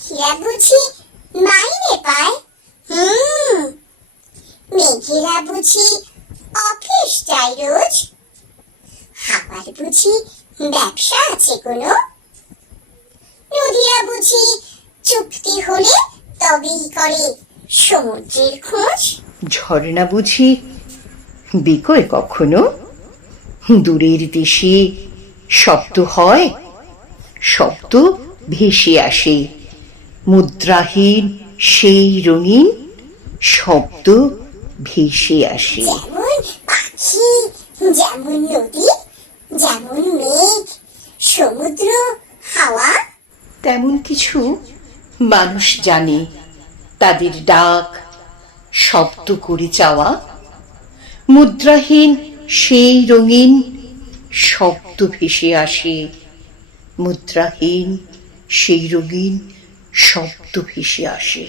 পাখিরা বুঝি মাইনে পায়? মেঘেরা বুঝি অফিস যায় রোজ? হাওয়ার বুঝি ব্যবসা আছে কোনো? নদীরা বুঝি চুক্তি হলে তবেই করে সমুদ্রের খোঁজ? ঝর্ণা বুঝি বিকোয় কখনো? দূরের দেশে শব্দ হয়, শব্দ ভেসে আসে, মুদ্রাহীন সেই রঙিন শব্দ ভেসে আসে। যেমন পাখি, যেমন নদী, যেমন মেঘ, সমুদ্র, হাওয়া, তেমন কিছু মানুষ জানে, তাদের ডাক শব্দ করে চাওয়া, মুদ্রাহীন সেই রঙিন শব্দ ভেসে আসে, মুদ্রাহীন সেই রঙিন শব্দ ভেসে আসে।